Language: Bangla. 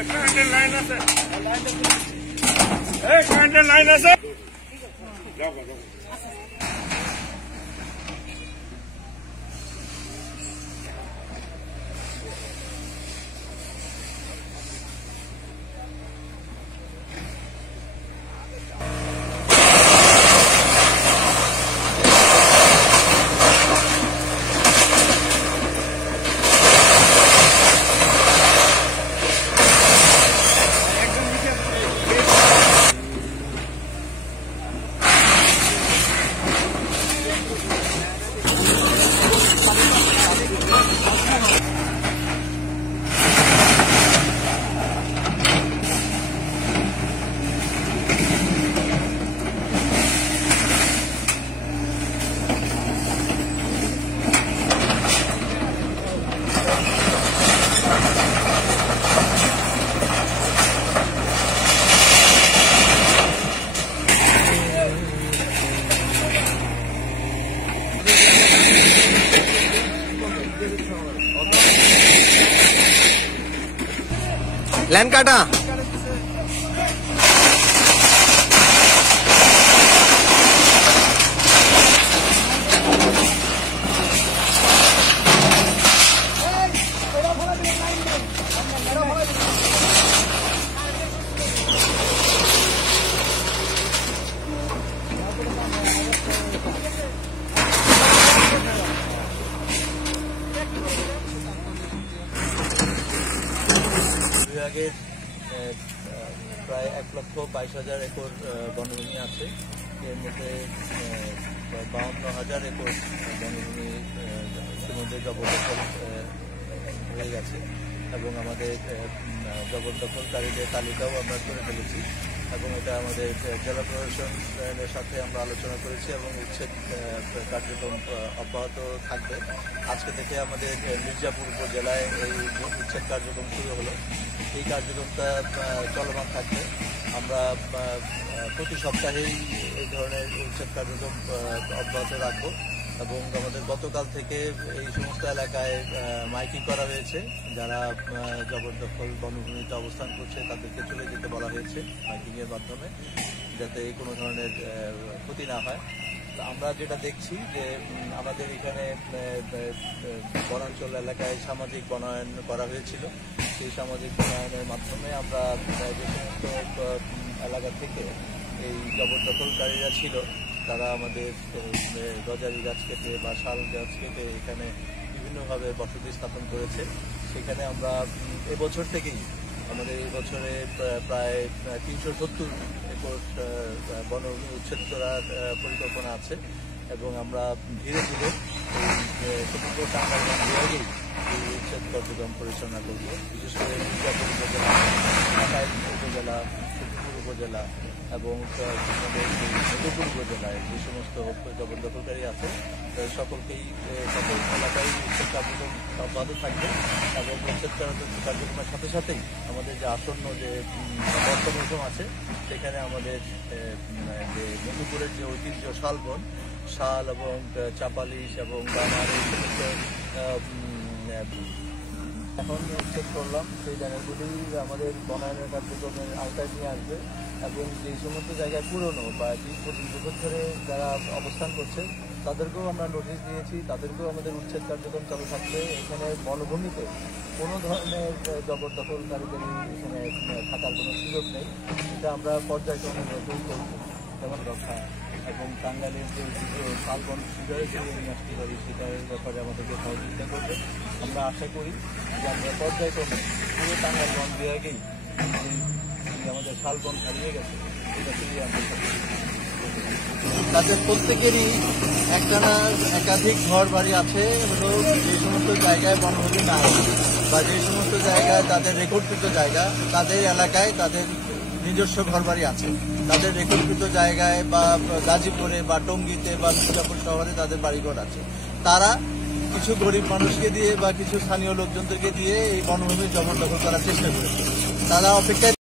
লাইন আছে, কারেন্টের লাইন আছে। लाइन काटा বিভাগের প্রায় 1,22,000 একর বনভূমি আছে। এর মধ্যে 52,000 একর বনভূমি ইতিমধ্যে জবরদখল হয়ে গেছে এবং আমাদের জবরদখলকারীদের তালিকাও আমরা করে ফেলেছি এবং এটা আমাদের জেলা প্রশাসনের সাথে আমরা আলোচনা করেছি এবং উচ্ছেদ কার্যক্রম অব্যাহত থাকবে। আজকে থেকে আমাদের মির্জাপুর উপজেলায় এই উচ্ছেদ কার্যক্রম শুরু হলো। এই কার্যক্রমটা চলমান থাকবে। আমরা প্রতি সপ্তাহেই এই ধরনের উচ্ছেদ কার্যক্রম অব্যাহত রাখবো এবং আমাদের গতকাল থেকে এই সমস্ত এলাকায় মাইকিং করা হয়েছে। যারা জবরদখল বনভূমিতে অবস্থান করছে তাদেরকে চলে যেতে বলা হয়েছে মাইকিংয়ের মাধ্যমে, যাতে কোনো ধরনের ক্ষতি না হয়। আমরা যেটা দেখছি যে আমাদের এখানে বনাঞ্চল এলাকায় সামাজিক বনায়ন করা হয়েছিল। সেই সামাজিক বনায়নের মাধ্যমে আমরা যে সমস্ত এলাকা থেকে এই জবরদখলকারীরা ছিল তারা আমাদের গজারি গাছ কেটে বা শাল গাছ কেটে এখানে বিভিন্নভাবে বসতি স্থাপন করেছে। সেখানে আমরা এবছর থেকেই আমাদের এই বছরে প্রায় 370 একর বনভূমি উচ্ছেদ করার পরিকল্পনা আছে এবং আমরা ধীরে ধীরে এই সমগ্র টাঙ্গাইল বিভাগেই এই উচ্ছেদ কার্যক্রম পরিচালনা করব। বিশেষ করে মির্জাপুর উপজেলা, টাঙ্গাইল উপজেলা, ফরিদপুর উপজেলা এবং মধুপুর উপজেলায় যে সমস্ত জবরদখলকারী আছে সকলকেই সকল এলাকায় উচ্ছেদ কার্যক্রম অব্যাহত থাকবে এবং উচ্ছেদ কার্যক্রমের সাথে সাথেই আমাদের যে আসন্ন যে বর্ষা মৌসুম আছে সেখানে আমাদের যে মধুপুরের যে ঐতিহ্য শালবন, শাল এবং চাপালিশ এবং গামার এই সমস্ত এখন উচ্ছেদ করলাম সেই জায়গাগুলি আমাদের বনায়নের কার্যক্রমের আওতায় নিয়ে আসবে এবং যে সমস্ত জায়গায় পুরনো বা 20-25 বছর ধরে যারা অবস্থান করছে তাদেরকেও আমরা নোটিশ দিয়েছি, তাদেরকেও আমাদের উচ্ছেদ কার্যক্রম চালু থাকবে। এখানে বনভূমিতে কোনো ধরনের জবরদখলকারীদের এখানে থাকার কোনো সুযোগ নেই। এটা আমরা পর্যায়ক্রমে নতুন করব, যেমন রক্ষা এবং টাঙ্গাইলের যে শালবন কীভাবে নিয়ে আসতে পারি সেটার ব্যাপারে আমাদেরকে সহযোগিতা করবে। আমরা আশা করি যে আমরা পর্যায়ক্রমে পুরো টাঙ্গাইল বন বিভাগেই আমাদের শালবন হারিয়ে গেছে সেটা ফিরিয়ে আনতে পারি। তাদের প্রত্যেকেরই একটানা একাধিক ঘর বাড়ি আছে, হলো যে সমস্ত জায়গায় বনভূমি নাই বা যে সমস্ত জায়গায় তাদের রেকর্ডকৃত জায়গা, তাদের এলাকায় তাদের নিজস্ব ঘরবাড়ি আছে। তাদের রেকর্ডকৃত জায়গায় বা গাজীপুরে বা টঙ্গীতে বা মির্জাপুর শহরে তাদের বাড়িঘর আছে। তারা কিছু গরিব মানুষকে দিয়ে বা কিছু স্থানীয় লোকজনদেরকে দিয়ে এই বনভূমির জবরদখল করার চেষ্টা করেছে। তারা অপেক্ষায়